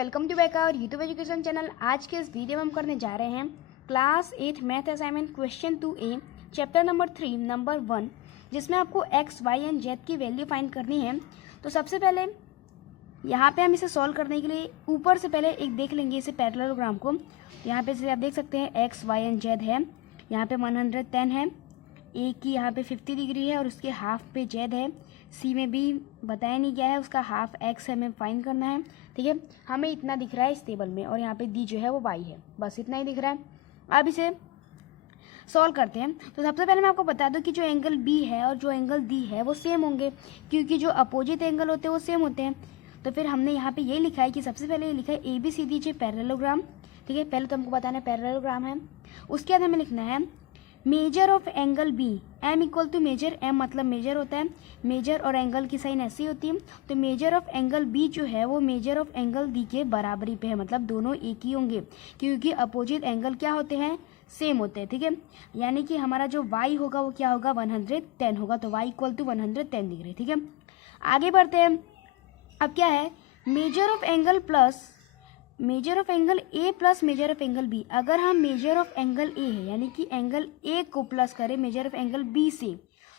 Welcome to back our YouTube education channel. आज के इस वीडियो में हम करने जा रहे हैं class 8 math assignment question 2A chapter number 3 number 1, जिसमें आपको एक्स वाई एंड जेड की वैल्यू फाइंड करनी है। तो सबसे पहले यहाँ पे हम इसे सॉल्व करने के लिए ऊपर से पहले एक देख लेंगे इसे पैरेललोग्राम को। यहाँ पे जैसे आप देख सकते हैं एक्स वाई एंड जेड है, यहाँ पे 110 है, ए की यहाँ पे 50 डिग्री है और उसके हाफ पे जेड है। सी में भी बताया नहीं गया है, उसका हाफ एक्स है, हमें फाइंड करना है। ठीक है, हमें इतना दिख रहा है इस टेबल में और यहाँ पे डी जो है वो वाई है, बस इतना ही दिख रहा है। अब इसे सॉल्व करते हैं। तो सबसे पहले मैं आपको बता दूं कि जो एंगल बी है और जो एंगल डी है वो सेम होंगे, क्योंकि जो अपोजिट एंगल होते हैं वो सेम होते हैं। तो फिर हमने यहाँ पे ये लिखा है कि सबसे पहले ये लिखा है A B C D J parallelogram. ठीक है, पहले तो हमको बताना है पैरेललोग्राम है, उसके बाद हमें लिखना है measure of angle B M equal to measure, M मतलब मेजर होता है, मेजर और एंगल की साइन ऐसी होती है। तो मेजर ऑफ एंगल बी जो है वो मेजर ऑफ एंगल डी के बराबरी पे है, मतलब दोनों एक ही होंगे, क्योंकि अपोजिट एंगल क्या होते हैं, सेम होते हैं। ठीक है, यानी कि हमारा जो y होगा वो क्या होगा, 110 होगा। तो y इक्वल टू 110 डिग्री। ठीक है, आगे बढ़ते हैं। अब क्या है, measure of angle plus measure of angle A plus measure of angle B. अगर हम मेजर ऑफ एंगल ए है यानी कि एंगल ए को प्लस करें मेजर ऑफ एंगल बी से,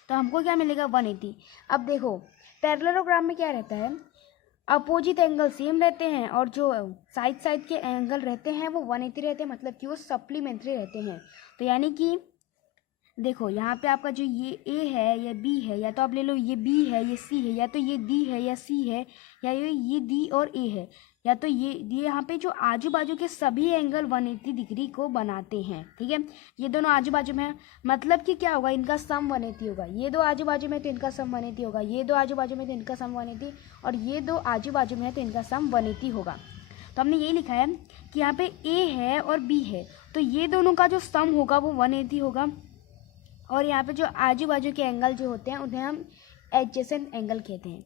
तो हमको क्या मिलेगा, 180। अब देखो पैरेललोग्राम में क्या रहता है, अपोजिट एंगल सेम रहते हैं और जो साइड के एंगल रहते हैं वो 180 रहते हैं, मतलब कि वो सप्लीमेंट्री रहते हैं। तो यानी कि देखो यहाँ पे आपका जो ये ए है या बी है, या तो आप ले लो ये बी है ये सी है, या तो ये डी है या सी है, या ये डी और ए है, या तो ये यहाँ पे जो आजू बाजू के सभी एंगल 180 डिग्री को बनाते हैं। ठीक है, ये दोनों आजू बाजू में है, मतलब कि क्या होगा, इनका सम 180 होगा। ये दो आजू बाजू में तो इनका सम 180 होगा, ये दो आजू बाजू में तो इनका सम 180, और ये दो आजू बाजू में है तो इनका सम 180 होगा। तो हमने यही लिखा है कि यहाँ पे ए है और बी है, तो ये दोनों का जो सम होगा वो 180 होगा, और यहाँ पे जो आजू बाजू के एंगल जो होते हैं उन्हें हम एडजेसेंट एंगल कहते हैं।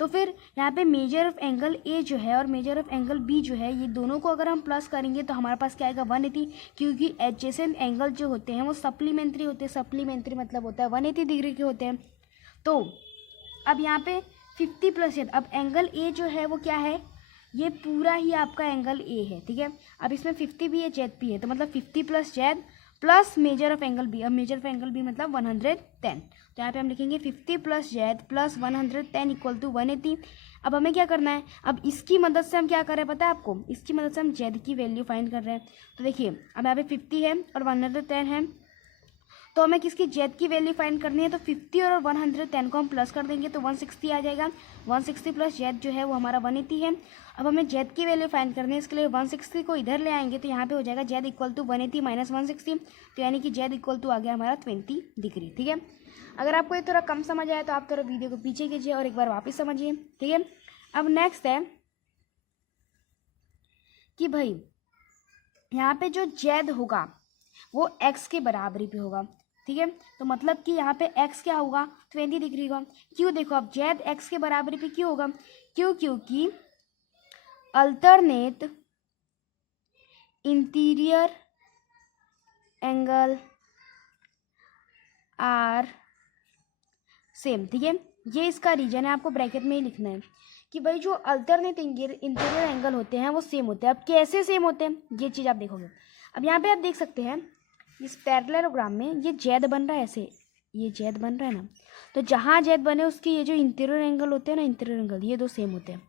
तो फिर यहाँ पे मेजर ऑफ एंगल ए जो है और मेजर ऑफ एंगल बी जो है, ये दोनों को अगर हम प्लस करेंगे तो हमारे पास क्या आएगा, 180, क्योंकि एडजेसेंट एंगल जो होते हैं वो सप्लीमेंट्री होते हैं। सप्लीमेंट्री मतलब होता है 180 डिग्री के होते हैं। तो अब यहाँ पे 50 प्लस जेड, अब एंगल ए जो है वो क्या है, ये पूरा ही आपका एंगल ए है। ठीक है, अब इसमें 50 भी है जेड भी है, तो मतलब 50 plus Z plus measure of angle B. अब मेजर ऑफ एंगल बी मतलब 110, तो यहाँ पे हम लिखेंगे 50 plus Z plus 110 equal to 180। अब हमें क्या करना है, अब इसकी मदद से हम क्या कर रहे हैं पता है आपको, इसकी मदद से हम जेड की वैल्यू फाइंड कर रहे हैं। तो देखिए अब यहाँ पे 50 है और 110 है, तो हमें किसकी जेड की वैल्यू फाइंड करनी है। तो 50 और 110 को हम प्लस कर देंगे तो 160 आ जाएगा। 160 प्लस जेड जो है वो हमारा 180 है। अब हमें जेड की वैल्यू फाइंड करनी है, इसके लिए 160 को इधर ले आएंगे तो यहाँ पे हो जाएगा जेड इक्वल टू 180 माइनस 160, तो यानी कि जेड इक्वल टू आ गया हमारा 20 डिग्री। ठीक है, अगर आपको ये थोड़ा कम समझ आया तो आप थोड़ा वीडियो को पीछे कीजिए और एक बार वापस समझिए। ठीक है, अब नेक्स्ट है कि भाई यहाँ पे जो जेड होगा वो एक्स के बराबरी पे होगा। ठीक है, तो मतलब कि यहाँ पे x क्या होगा, 20 डिग्री होगा। क्यों, देखो अब जेड x के बराबरी पे क्यों होगा, क्योंकि alternate interior angle are same. ठीक है, ये इसका रीजन है, आपको ब्रैकेट में ही लिखना है कि भाई जो अल्टरनेट इंटीरियर एंगल होते हैं वो सेम होते हैं। अब कैसे सेम होते हैं ये चीज़ आप देखोगे। अब यहाँ पे आप देख सकते हैं इस पैरेललोग्राम में ये जेड बन रहा है, ऐसे ये जेड बन रहा है ना, तो जहाँ जेड बने उसके ये जो इंटीरियर एंगल होते हैं ना, इंटीरियर एंगल ये दो सेम होते हैं।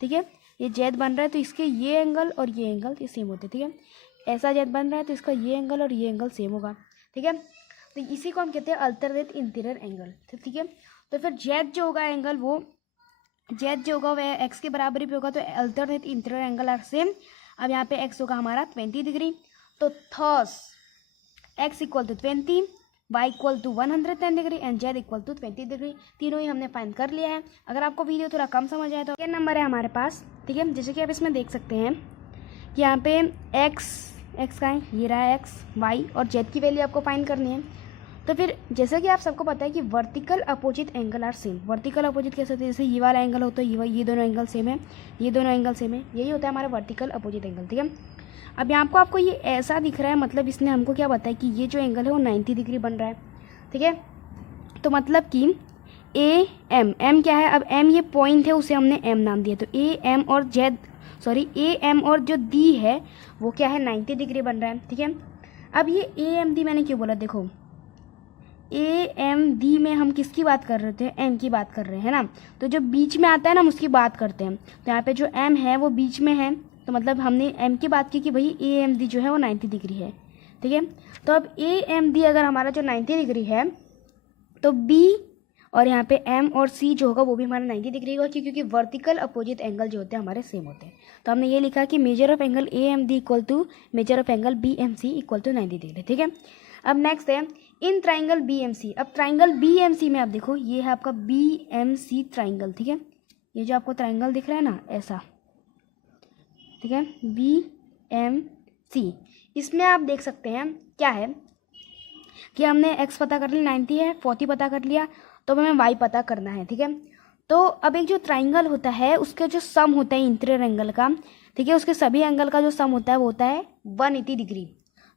ठीक है, ये जेड बन रहा है तो इसके ये एंगल और ये एंगल ये सेम होते हैं। ठीक है, ऐसा जेड बन रहा है तो इसका ये एंगल और ये एंगल सेम होगा। ठीक है, तो इसी को हम कहते हैं अल्टरनेट इंटीरियर एंगल। ठीक है, तो फिर जेड जो होगा एंगल वो जेड जो होगा वह एक्स के बराबरी पे होगा, तो alternate interior angle are same. अब यहाँ पे एक्स होगा हमारा 20 डिग्री, तो thus x equal to 20, y equal to 110 degree and z equal to 20 degree. तीनों ही हमने फाइंड कर लिया है। अगर आपको वीडियो थोड़ा कम समझ आए तो क्या नंबर है हमारे पास। ठीक है, जैसे कि आप इसमें देख सकते हैं कि यहाँ पे x का है, ये रहा है x, y और z की वैल्यू आपको फाइंड करनी है। तो फिर जैसे कि आप सबको पता है कि vertical opposite angle are same. Vertical opposite कैसे होते हैं, जैसे ये वाला एंगल होता है, ये दोनों एंगल सेम है, ये दोनों एंगल सेम है, यही होता है हमारा वर्टिकल अपोजिट एंगल। ठीक है, अब यहाँ आपको ये ऐसा दिख रहा है, मतलब इसने हमको क्या बताया कि ये जो एंगल है वो 90 डिग्री बन रहा है। ठीक है, तो मतलब कि ए एम क्या है, अब एम ये पॉइंट है उसे हमने एम नाम दिया, तो ए एम और जेड सॉरी ए एम और जो डी है वो क्या है 90 डिग्री बन रहा है, ठीक है। अब ये ए एम डी मैंने क्यों बोला, देखो ए एम डी में हम किसकी बात कर रहे थे, एम की बात कर रहे हैं ना, तो जो बीच में आता है ना हम उसकी बात करते हैं। तो यहाँ पे जो एम है वो बीच में है, तो मतलब हमने एम की बात की कि भाई ए एम डी जो है वो 90 डिग्री है, ठीक है। तो अब ए एम डी अगर हमारा जो 90 डिग्री है तो बी और यहाँ पे एम और सी जो होगा वो भी हमारा 90 डिग्री होगा, क्योंकि वर्टिकल अपोजिट एंगल जो होते हैं हमारे सेम होते हैं। तो हमने ये लिखा कि measure of angle A M D equal to measure of angle B M C equal to 90 degree, ठीक है। अब नेक्स्ट है in triangle B M C. अब ट्राइंगल बी एम सी में आप देखो ये है आपका बी एम सी ट्राइंगल, ठीक है। ये जो आपको ट्राइंगल दिख रहा है ना ऐसा, ठीक है, बी एम सी, इसमें आप देख सकते हैं क्या है कि हमने x पता कर लिया 90 है, 40 पता कर लिया, तो हमें y पता करना है, ठीक है। तो अब एक जो ट्राइंगल होता है उसका जो सम होता है इंटीरियर एंगल का, ठीक है, उसके सभी एंगल का जो सम होता है वो होता है 180 डिग्री।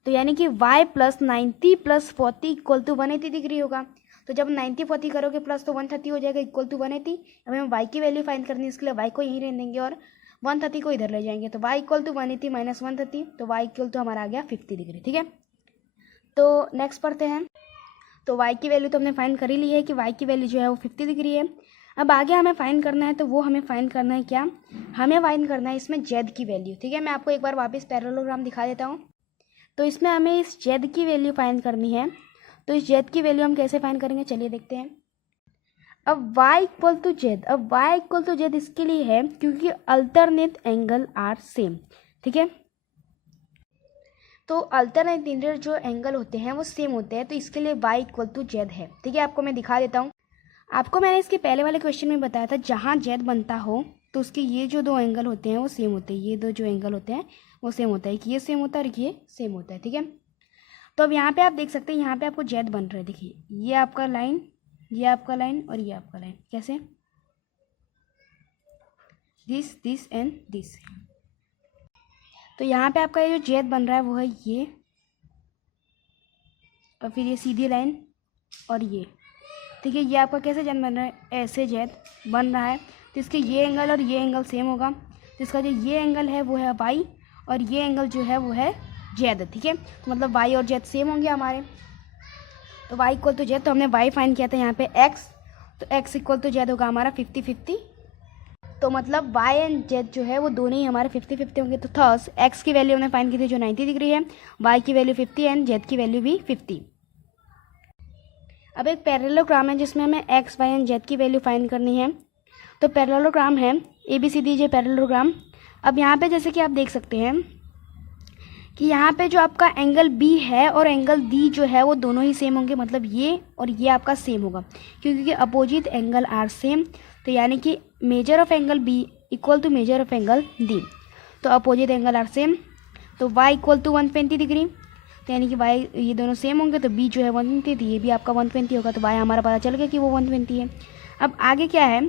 तो यानी कि y plus 90 plus 40 equal to 180 degree होगा। तो जब 90 40 करोगे प्लस तो 130 हो जाएगा इक्वल टू 180। अब हमें y की वैल्यू फाइंड करनी है, इसके लिए y को यहीं रहने देंगे और 130 को इधर ले जाएंगे, तो y इक्वल टू 180 माइनस 130, तो y इक्वल टू हमारा आ गया 50 डिग्री, ठीक है। तो नेक्स्ट पढ़ते हैं। तो y की वैल्यू तो हमने फाइंड कर ही ली है कि y की वैल्यू जो है वो 50 डिग्री है। अब आगे हमें फाइंड करना है, तो वो हमें फाइंड करना है क्या, हमें फाइंड करना है इसमें z की वैल्यू, ठीक है। मैं आपको एक बार वापस पैरेललोग्राम दिखा देता हूँ। तो इसमें हमें इस z की वैल्यू फाइंड करनी है। तो इस z की वैल्यू हम कैसे फाइंड करेंगे, चलिए देखते हैं। अब y इक्वल टू जेड, अब y इक्वल टू जेड इसके लिए है क्योंकि अल्टरनेट एंगल आर सेम, ठीक है। तो अल्टरनेट इंटीरियर जो एंगल होते हैं वो सेम होते हैं, तो इसके लिए y इक्वल टू जेड है, ठीक है। आपको मैं दिखा देता हूँ। आपको मैंने इसके पहले वाले क्वेश्चन में बताया था जहाँ z बनता हो तो उसके ये जो दो एंगल होते हैं वो सेम होते हैं, ये दो जो एंगल होते हैं वो सेम होता है, कि ये सेम होता है और ये सेम होता है, ठीक है। तो अब यहाँ पे आप देख सकते हैं, यहाँ पे आपको z बन रहा है, देखिए ये आपका लाइन, ये आपका लाइन और ये आपका लाइन, कैसे, दिस एंड दिस। तो यहाँ पे आपका ये जो z बन रहा है वो है ये, और फिर ये सीधी लाइन और ये, ठीक है। ये आपका कैसे z बन रहा है, ऐसे z बन रहा है, तो इसके ये एंगल और ये एंगल सेम होगा, तो इसका जो ये एंगल है वो है y और ये एंगल जो है वो है z, ठीक है। तो मतलब y और z सेम होंगे हमारे। तो y इक्वल टू z, तो हमने y फाइंड किया था यहाँ पे x, तो x इक्वल टू z होगा हमारा 50-50। तो मतलब y एंड z जो है वो दोनों ही हमारे 50-50 होंगे। तो थर्स x की वैल्यू हमने फाइंड की थी जो 90 डिग्री है, y की वैल्यू 50 एंड z की वैल्यू भी 50। अब एक पैरेललोग्राम है जिसमें हमें x, y एंड z की वैल्यू फाइंड करनी है। तो पैरेललोग्राम है ABCD पैरेललोग्राम। अब यहाँ पे जैसे कि आप देख सकते हैं कि यहाँ पे जो आपका एंगल B है और एंगल D जो है वो दोनों ही सेम होंगे, मतलब ये और ये आपका सेम होगा क्योंकि अपोजिट एंगल आर सेम। तो यानी कि measure of angle B equal to measure of angle D, तो अपोजिट एंगल आर सेम। तो y इक्वल टू 120 डिग्री, तो यानी कि y ये दोनों सेम होंगे, तो B जो है 120, तो ये भी आपका 120 होगा, तो y हमारा पता चल गया कि वो 120 है। अब आगे क्या है,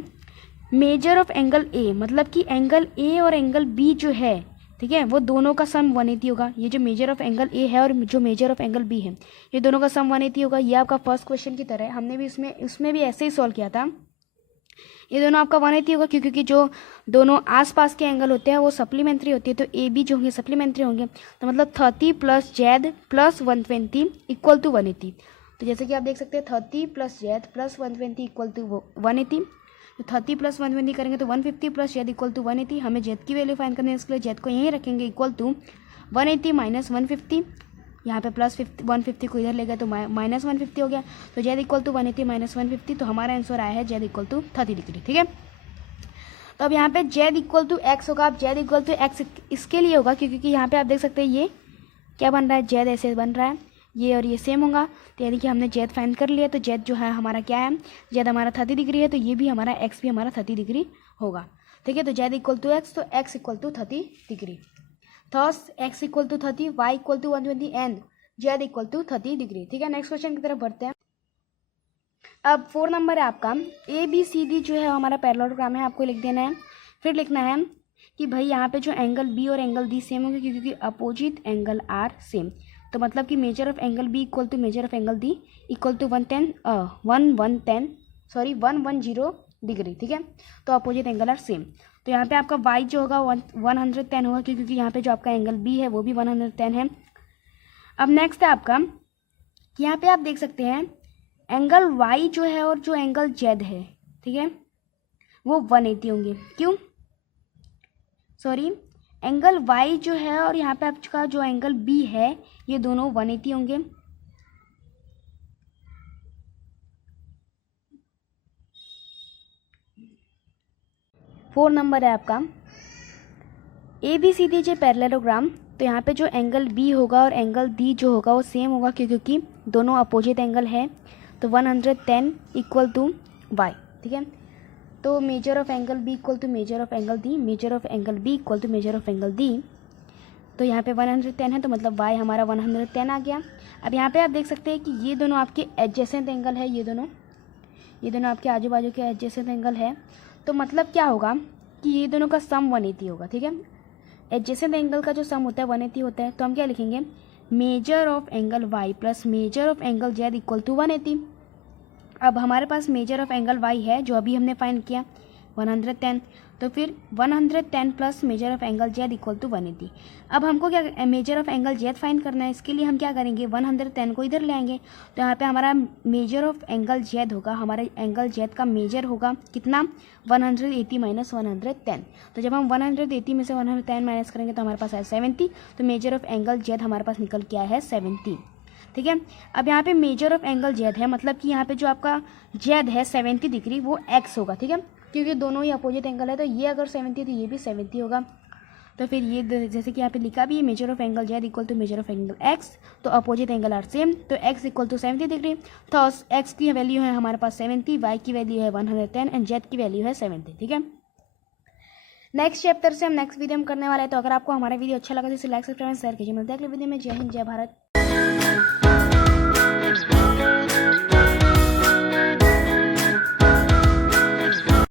मेजर ऑफ एंगल A, मतलब कि एंगल A और एंगल B जो है, ठीक है, वो दोनों का सम 180 होगा। ये जो मेजर ऑफ एंगल A है और जो मेजर ऑफ एंगल B है ये दोनों का सम 180 होगा। ये आपका फर्स्ट क्वेश्चन की तरह है, हमने भी उसमें भी ऐसे ही सॉल्व किया था। ये दोनों आपका 180 होगा क्योंकि जो दोनों आसपास के एंगल होते हैं वो सप्लीमेंट्री होती है, तो ए बी जो होंगे सप्लीमेंट्री होंगे। तो मतलब 30 plus Z plus 120 equal to 180। तो जैसे कि आप देख सकते हैं 30 plus Z plus 120 equal to 180। तो 30 प्लस 120 करेंगे तो 150 प्लस जेड इक्वल टू 180। हमें जेड की वैल्यू फाइंड करनी है, इसके लिए जेड को यहीं रखेंगे इक्वल टू 180 माइनस 150। यहाँ पे प्लस 150 को इधर ले गए तो माइनस 150 हो गया। तो जेड इक्वल टू 180 माइनस 150, तो हमारा आंसर आया है जेड इक्वल टू 30 डिग्री, ठीक है। तो अब यहाँ पे जेड इक्वल टू एक्स होगा। अब जेड इक्वल टू एक्स इसके लिए होगा क्योंकि यहाँ पे आप देख सकते हैं ये क्या बन रहा है, जेड ऐसे बन रहा है, ये और ये सेम होगा। तो यानी कि हमने जेड फाइंड कर लिया। तो जेड जो है हमारा क्या है, जेड हमारा 30 डिग्री है, तो ये भी हमारा एक्स भी हमारा 30 डिग्री होगा, ठीक है। तो जेड इक्वल टू एक्स, तो X equal to 30 degree. Thus X equal to 30, Y equal to 120 and Z equal to 30 degree, ठीक है। नेक्स्ट क्वेश्चन की तरफ बढ़ते हैं। अब 4 नंबर है आपका ABCD जो है हमारा पैरेललोग्राम है, आपको लिख देना है। फिर लिखना है कि भाई यहाँ पे जो एंगल B और एंगल D सेम होंगे क्योंकि अपोजिट एंगल आर सेम। तो मतलब कि measure of angle B equal to measure of angle D equal to 110 degree, ठीक है। तो अपोजिट एंगल आर सेम। तो यहाँ पे आपका वाई जो होगा 110 होगा, क्योंकि यहाँ पे जो आपका एंगल बी है वो भी 110 है। अब नेक्स्ट है आपका, यहाँ पे आप देख सकते हैं एंगल वाई जो है और जो एंगल जेड है, ठीक है, वो 180 होंगे। क्यों? सॉरी, एंगल वाई जो है और यहाँ पे आपका जो एंगल बी है ये दोनों 180 होंगे। फोर नंबर है आपका A B C D J parallelogram. तो यहाँ पे जो एंगल बी होगा और एंगल डी जो होगा वो सेम होगा, क्योंकि दोनों अपोजिट एंगल है। तो 110 इक्वल टू वाई, ठीक है। तो measure of angle B equal to measure of angle D, measure of angle B equal to measure of angle D. तो यहाँ पे 110 है, तो मतलब वाई हमारा 110 आ गया। अब यहाँ पे आप देख सकते हैं कि ये दोनों आपके एडजेसेंट एंगल है, ये दोनों आपके आजू बाजू के एडजेसेंट एंगल है। तो मतलब क्या होगा कि ये दोनों का सम 180 होगा, ठीक है। एडजेसेंट एंगल का जो सम होता है 180 होता है। तो हम क्या लिखेंगे, measure of angle Y plus measure of angle Z equal to 180। अब हमारे पास मेजर ऑफ एंगल वाई है जो अभी हमने फाइंड किया 110, तो फिर 110 plus measure of angle Z equal to 180। अब हमको क्या measure of angle Z find करना है, इसके लिए हम क्या करेंगे 110 को इधर ले आएंगे। तो यहाँ पे हमारा मेजर ऑफ एंगल जेड होगा, हमारे एंगल जेड का मेजर होगा कितना 180 माइनस 110। तो जब हम 180 में से 110 माइनस करेंगे तो हमारे पास है 70। तो मेजर ऑफ एंगल जेड हमारे पास निकल के आया है 70, ठीक है। अब यहाँ पे मेजर ऑफ एंगल जेड है, मतलब कि यहाँ पे जो आपका जेड है 70 डिग्री वो एक्स होगा, ठीक है, क्योंकि दोनों ही अपोजिट एंगल है। तो ये अगर 70 तो ये भी 70 होगा। तो फिर ये जैसे कि यहाँ पे लिखा भी है measure of angle Z equal to measure of angle X, तो अपोजिट एंगल आर सेम। तो एक्स इक्वल टू 70 डिग्री। तो एक्स की वैल्यू है हमारे पास 70, वाई की वैल्यू है 110 एंड जेड की वैल्यू है 70, ठीक है। नेक्स्ट चैप्टर से हम नेक्स्ट वीडियो में करने वाले हैं। तो अगर आपको हमारा वीडियो अच्छा लगा तो इसे लाइक सब्सक्राइब शेयर कीजिए। मिलते हैं अगले वीडियो में। जय हिंद, जय भारत।